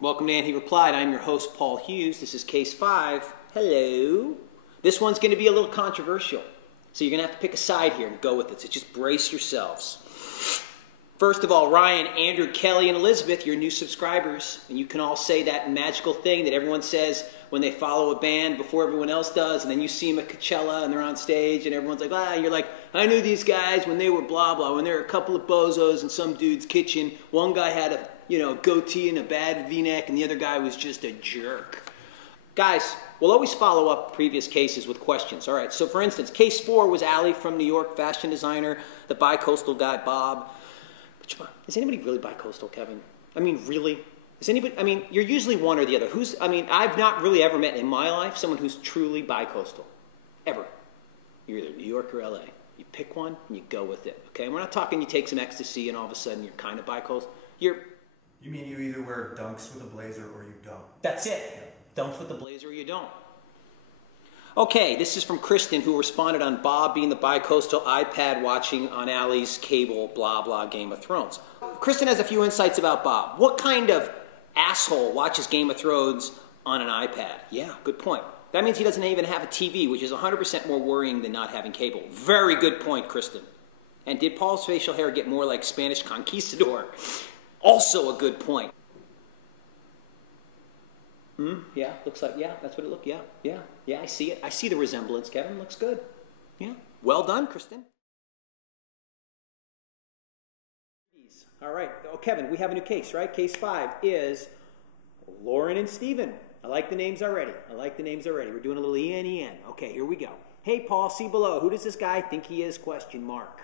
Welcome to And He Replied. I'm your host, Paul Hughes. This is case 5. Hello. This one's going to be a little controversial. So you're going to have to pick a side here and go with it. So just brace yourselves. First of all, Ryan, Andrew, Kelly, and Elizabeth, you're new subscribers. And you can all say that magical thing that everyone says when they follow a band before everyone else does. And then you see them at Coachella and they're on stage and everyone's like, ah, you're like, I knew these guys when they were blah, blah. When they were a couple of bozos in some dude's kitchen. One guy had a goatee and a bad V-neck, and the other guy was just a jerk. Guys, we'll always follow up previous cases with questions. All right, so for instance, case 4 was Allie from New York, fashion designer, the bi-coastal guy, Bob. Is anybody really bi-coastal, Kevin? I mean, really? Is anybody, I mean, you're usually one or the other. I've not really ever met in my life someone who's truly bi-coastal. Ever. You're either New York or LA. You pick one and you go with it, okay? We're not talking you take some ecstasy and all of a sudden you're kind of bi-coastal. You mean you either wear dunks with a blazer or you don't? That's it. Dunks with the blazer or you don't. Okay, this is from Kristen, who responded on Bob being the bi-coastal iPad watching on Allie's cable, blah, blah, Game of Thrones. Kristen has a few insights about Bob. What kind of asshole watches Game of Thrones on an iPad? Yeah, good point. That means he doesn't even have a TV, which is 100% more worrying than not having cable. Very good point, Kristen. And did Paul's facial hair get more like Spanish conquistador? Also a good point. Yeah, looks like, yeah, that's what it looked, yeah, I see it. I see the resemblance, Kevin, looks good. Yeah, well done, Kristen. All right, oh, Kevin, we have a new case, right? Case 5 is Lauren and Steven. I like the names already. We're doing a little EN. Okay, here we go. Hey, Paul, see below. Who does this guy think he is? Question mark.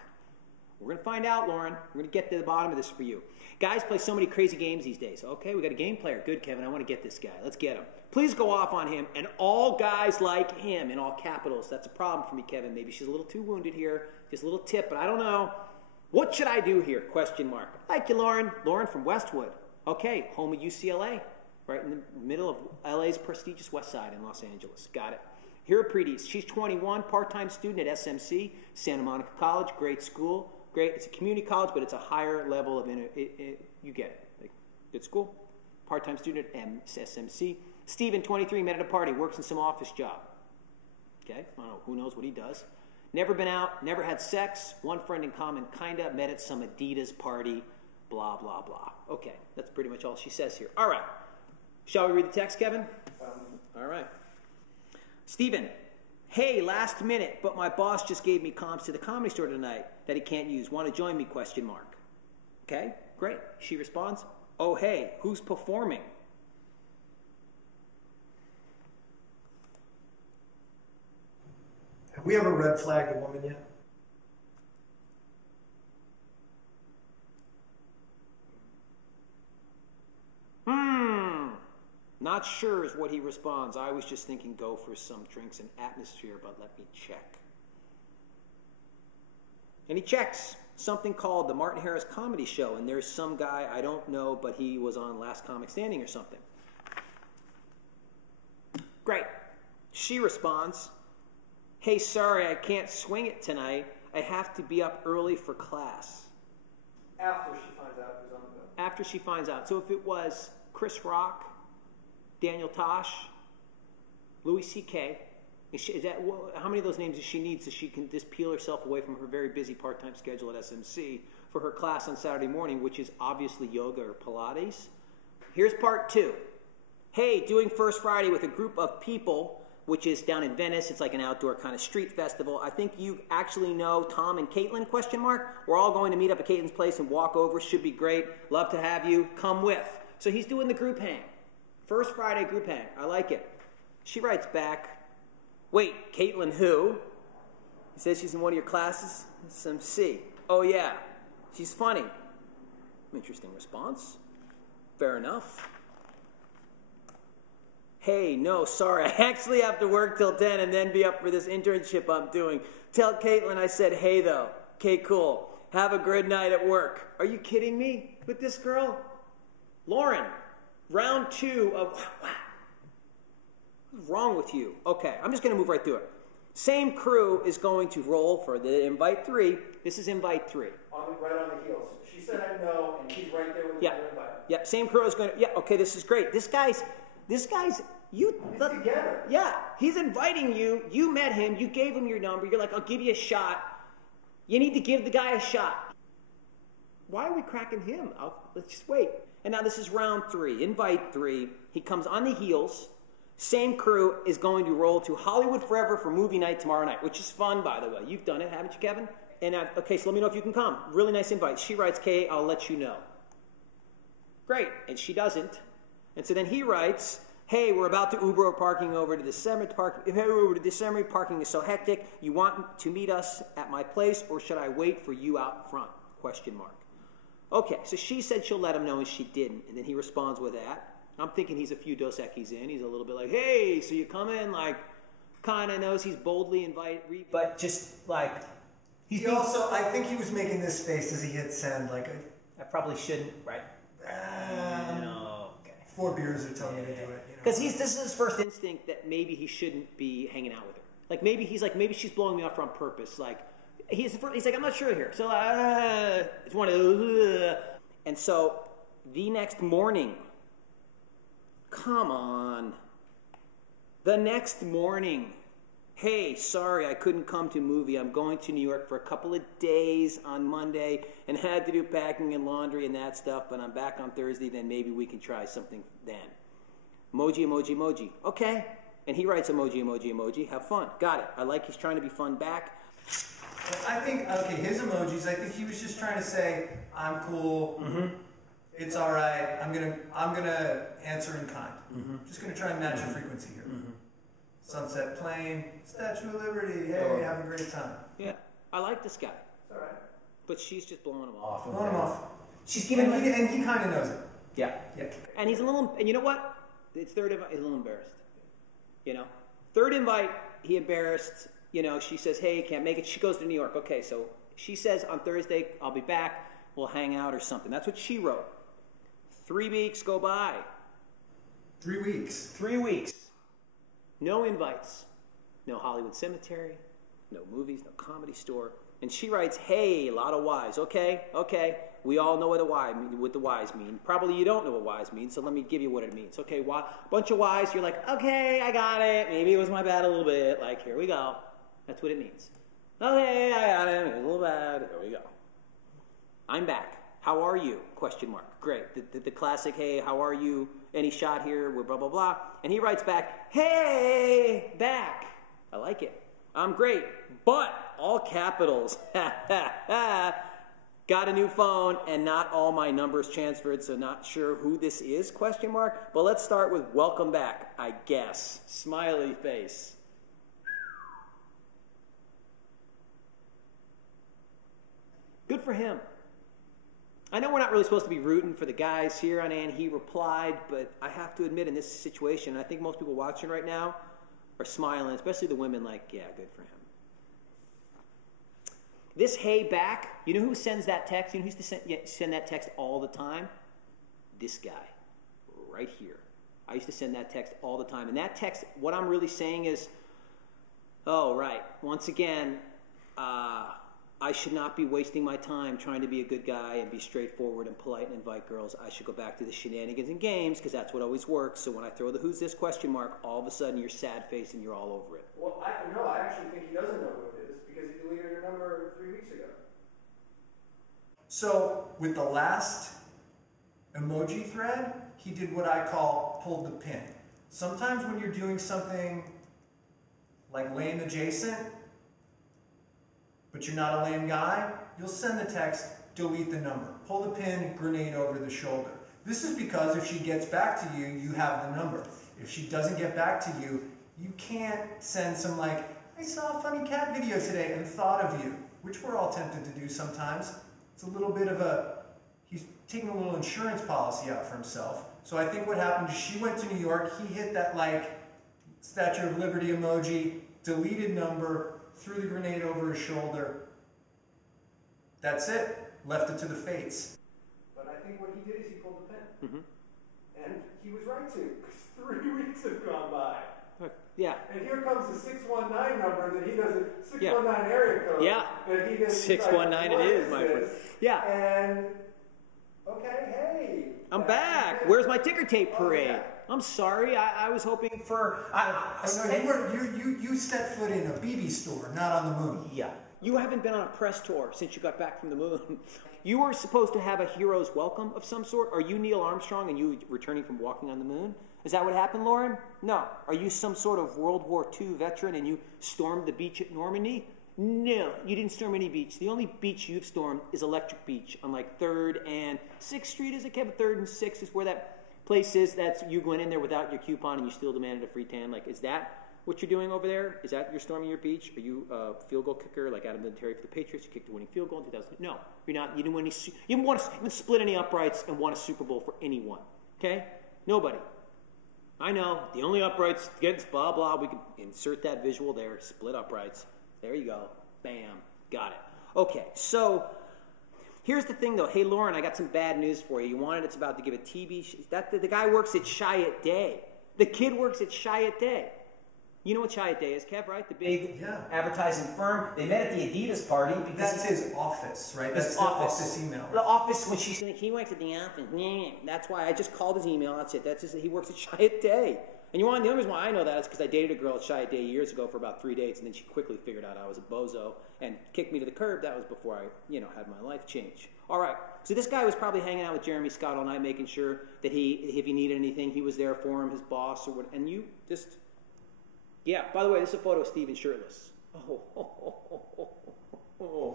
We're going to find out, Lauren. We're going to get to the bottom of this for you. Guys play so many crazy games these days. Okay, we got a game player. Good, Kevin. I want to get this guy. Let's get him. Please go off on him, and all guys like him in all capitals. That's a problem for me, Kevin. Maybe she's a little too wounded here. Just a little tip, but I don't know. What should I do here? Question mark. Like you, Lauren. Lauren from Westwood. Okay, home of UCLA. Right in the middle of LA's prestigious West Side in Los Angeles. Got it. Here are Preeties. She's 21, part-time student at SMC, Santa Monica College, great school. Great, it's a community college, but it's a higher level of, you get it. Like, good school, part-time student at SMC. Steven, 23, met at a party, works in some office job. Okay, I don't know, who knows what he does. Never been out, never had sex, one friend in common, kinda, met at some Adidas party, blah, blah, blah. Okay, that's pretty much all she says here. All right, shall we read the text, Kevin? All right. Steven. Hey, last minute, but my boss just gave me comps to the Comedy Store tonight that he can't use. Want to join me, question mark. Okay, great. She responds, oh, hey, who's performing? Have we ever red flagged a woman yet? Not sure is what he responds. I was just thinking go for some drinks and atmosphere, but let me check. And he checks something called the Martin Harris Comedy Show, and there's some guy, I don't know, but he was on Last Comic Standing or something. Great. She responds, hey, sorry, I can't swing it tonight. I have to be up early for class. After she finds out who's on the bill. After she finds out. So if it was Chris Rock, Daniel Tosh, Louis C.K. How many of those names does she need so she can just peel herself away from her very busy part-time schedule at SMC for her class on Saturday morning, which is obviously yoga or Pilates? Here's part 2. Hey, doing First Friday with a group of people, which is down in Venice. It's like an outdoor kind of street festival. I think you actually know Tom and Caitlin, question mark. We're all going to meet up at Caitlin's place and walk over. Should be great. Love to have you. Come with. So he's doing the group hang. First Friday group hang. I like it. She writes back, wait, Caitlin who? He says she's in one of your classes? SMC. Oh yeah, she's funny. Interesting response. Fair enough. Hey, no, sorry, I actually have to work till 10 and then be up for this internship I'm doing. Tell Caitlin I said hey though. Okay, cool. Have a good night at work. Are you kidding me with this girl? Lauren. Round 2 of, what's wrong with you? Okay, I'm just going to move right through it. Same crew is going to roll for the invite 3. This is invite 3. Right on the heels. She said I know, and she's right there with the invite. Yep, same crew is going to, yeah, okay, this is great. This guy's, you. He's together. Yeah, he's inviting you. You met him. You gave him your number. You're like, I'll give you a shot. You need to give the guy a shot. Why are we cracking him? Let's just wait. And now this is round 3, invite 3. He comes on the heels. Same crew is going to roll to Hollywood Forever for movie night tomorrow night, which is fun, by the way. You've done it, haven't you, Kevin? And okay, so let me know if you can come. Really nice invite. She writes, Kay, I'll let you know. Great. And she doesn't. And so then he writes, hey, we're about to Uber parking over to the Yosemite Park. Over to the Yosemite, parking is so hectic. You want to meet us at my place, or should I wait for you out front? Question mark. Okay, so she said she'll let him know, and she didn't. And then he responds with that. I'm thinking he's a few Dos Equis in. He's a little bit like, hey, so you come in, like, kind of knows he's boldly invite, but just like, He also, I think he was making this face as he hit send, like I probably shouldn't, right? No. Okay. 4 beers are telling me to do it. Because this is his first instinct that maybe he shouldn't be hanging out with her. Like maybe he's like, maybe she's blowing me off on purpose. Like he's like, I'm not sure here. So it's one of those. And so the next morning, come on. The next morning, hey, sorry, I couldn't come to movie. I'm going to New York for a couple of days on Monday and had to do packing and laundry and that stuff, but I'm back on Thursday, then maybe we can try something then. Emoji, emoji, emoji. Okay. And he writes emoji, emoji, emoji. Have fun. Got it. I like he's trying to be fun back. I think, okay, his emojis, I think he was just trying to say, I'm cool. Mm-hmm. It's all right. I'm gonna answer in kind. Mm-hmm. Just gonna try and match a frequency here. Mm-hmm. Sunset Plain, Statue of Liberty. Hey, have a great time. Yeah, I like this guy. It's all right. But she's just blowing him off. Blowing him off. She's giving him, and he kind of knows it. Yeah. And he's a little. And you know what? It's third invite. He's a little embarrassed. You know, third invite. He embarrassed. You know, she says, "Hey, can't make it." She goes to New York. Okay, so she says on Thursday I'll be back. We'll hang out or something. That's what she wrote. 3 weeks go by. 3 weeks. 3 weeks. No invites. No Hollywood Cemetery. No movies. No Comedy Store. And she writes, hey, a lot of Y's. Okay. We all know what the Y's mean. Probably you don't know what Y's mean, so let me give you what it means. Okay, bunch of Y's. You're like, okay, I got it. Maybe it was my bad a little bit. Like, here we go. That's what it means. Okay, I got it. It was a little bad. Here we go. I'm back. How are you? Question mark. Great. The classic, hey, how are you? Any shot here? We're blah, blah, blah. And he writes back, hey, back. I like it. I'm great. But, all capitals. Got a new phone and not all my numbers transferred, so not sure who this is, question mark. But let's start with welcome back, I guess. Smiley face. Good for him. I know we're not really supposed to be rooting for the guys here on And He Replied, but I have to admit in this situation, I think most people watching right now are smiling, especially the women, like, yeah, good for him. This hey back, you know who sends that text? You know who used to send that text all the time? This guy, right here. I used to send that text all the time. And that text, what I'm really saying is, oh, right, once again, I should not be wasting my time trying to be a good guy and be straightforward and polite and invite girls. I should go back to the shenanigans and games because that's what always works. So when I throw the who's this question mark, all of a sudden you're sad faced and you're all over it. Well, I actually think he doesn't know who it is because he deleted your number 3 weeks ago. So with the last emoji thread, he did what I call pulled the pin. Sometimes when you're doing something like lame adjacent, but you're not a lame guy, you'll send the text, delete the number. Pull the pin, grenade over the shoulder. This is because if she gets back to you, you have the number. If she doesn't get back to you, you can't send some like, I saw a funny cat video today and thought of you, which we're all tempted to do sometimes. It's a little bit of he's taking a little insurance policy out for himself. So I think what happened is she went to New York, he hit that like Statue of Liberty emoji, deleted number, threw the grenade over his shoulder. That's it. Left it to the fates. But I think what he did is he pulled the pin. Mm-hmm. And he was right to, because 3 weeks have gone by. Yeah. And here comes the 619 number that he doesn't, 619 area code. Yeah. That he doesn't. 619 it is, my friend. Yeah. And, okay, hey. I'm back. Where's my ticker tape parade? Oh, yeah. I'm sorry. I was hoping for. You set foot in a BB store, not on the moon. Yeah. You haven't been on a press tour since you got back from the moon. You were supposed to have a hero's welcome of some sort. Are you Neil Armstrong and you returning from walking on the moon? Is that what happened, Lauren? No. Are you some sort of World War II veteran and you stormed the beach at Normandy? No, you didn't storm any beach. The only beach you've stormed is Electric Beach on like 3rd and 6th Street. Is it, Kevin? 3rd and 6th is where that place is. That's you went in there without your coupon and you still demanded a free tan. Like, is that what you're doing over there? Is that you're storming your beach? Are you a field goal kicker like Adam Vinatieri for the Patriots? You kicked a winning field goal in 2000. No, you're not. You didn't win any. You didn't want to even split any uprights and won a Super Bowl for anyone. Okay, nobody. I know the only uprights against blah blah. We can insert that visual there. Split uprights. There you go. Bam. Got it. Okay, so here's the thing, though. Hey, Lauren, I got some bad news for you. You wanted it's about to give a TV. The guy works at Chiat Day. The kid works at Chiat Day. You know what Chiat Day is, Kev, right? The big advertising firm. They met at the Adidas party. Because that's his office, right? That's the office email. The office, when she's like, he works at the office. That's why I just called his email. That's it. He works at Chiat Day. And the only reason why I know that is because I dated a girl at Chiat Day years ago for about 3 dates, and then she quickly figured out I was a bozo and kicked me to the curb. That was before I, had my life change. All right. So this guy was probably hanging out with Jeremy Scott all night, making sure that if he needed anything, he was there for him, his boss, or what. And you just, by the way, this is a photo of Steven shirtless.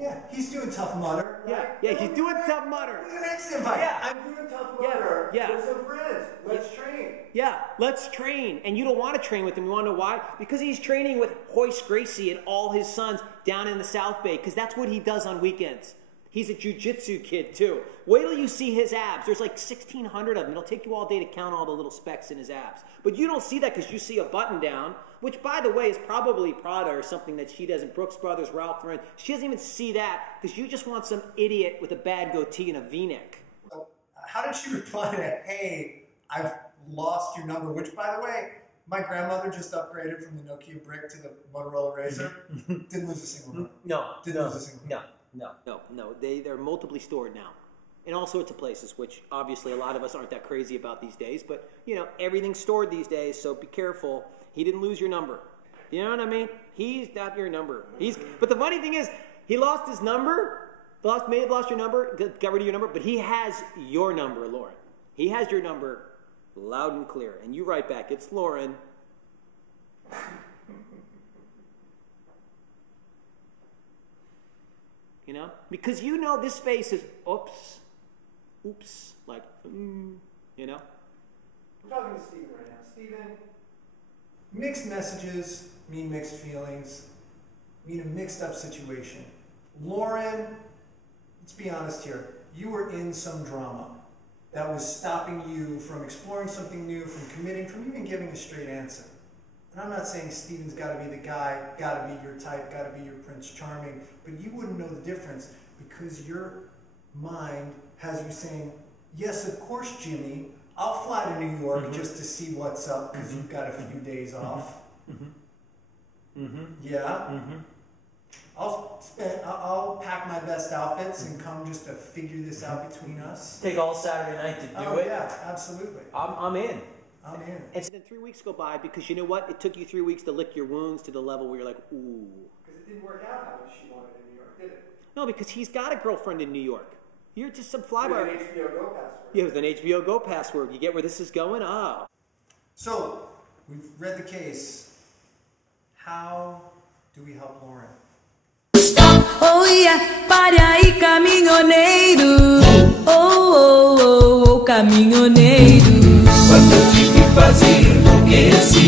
Yeah, he's doing Tough Mudder. Right? Yeah, he's doing Tough Mudder. Look at the next invite. Yeah, I'm doing Tough Mudder with some friends. Let's train. Yeah, let's train. And you don't want to train with him. You want to know why? Because he's training with Hoist Gracie and all his sons down in the South Bay, because that's what he does on weekends. He's a jiu-jitsu kid, too. Wait till you see his abs. There's like 1,600 of them. It'll take you all day to count all the little specks in his abs. But you don't see that because you see a button down, which, by the way, is probably Prada or something that she doesn't. Brooks Brothers, Ralph Lauren. She doesn't even see that because you just want some idiot with a bad goatee and a V-neck. How did she reply to, hey, I've lost your number, which, by the way, my grandmother just upgraded from the Nokia brick to the Motorola Razr. Didn't lose a single number. Didn't lose a single number. No. They're multiply stored now in all sorts of places, which obviously a lot of us aren't that crazy about these days. But, everything's stored these days, so be careful. He didn't lose your number. You know what I mean? He's got your number. But the funny thing is, he lost his number, may have lost your number, got rid of your number, but he has your number, Lauren. He has your number loud and clear. And you write back, it's Lauren. Because this face is oops, like, I'm talking to Steven right now. Steven? Mixed messages mean mixed feelings, mean a mixed up situation. Lauren, let's be honest here, you were in some drama that was stopping you from exploring something new, from committing, from even giving a straight answer. And I'm not saying Steven's got to be the guy, got to be your type, got to be your Prince Charming, but you wouldn't know the difference because your mind has you saying, yes, of course, Jimmy, I'll fly to New York just to see what's up because you've got a few days off. Yeah. I'll pack my best outfits and come just to figure this out between us. Take all Saturday night to do it. Yeah, absolutely. I'm in. I'm in. And then 3 weeks go by because you know what? It took you 3 weeks to lick your wounds to the level where you're like, ooh. Because it didn't work out how much she wanted in New York, did it? No, because he's got a girlfriend in New York. You're just some flyby. With an HBO Go password. Yeah, with an HBO Go password. You get where this is going? Oh. So, we've read the case. How do we help Lauren? Oh yeah, para aí caminhoneiro. Oh, caminhoneiro. Quando eu te vi fazer enlouqueci.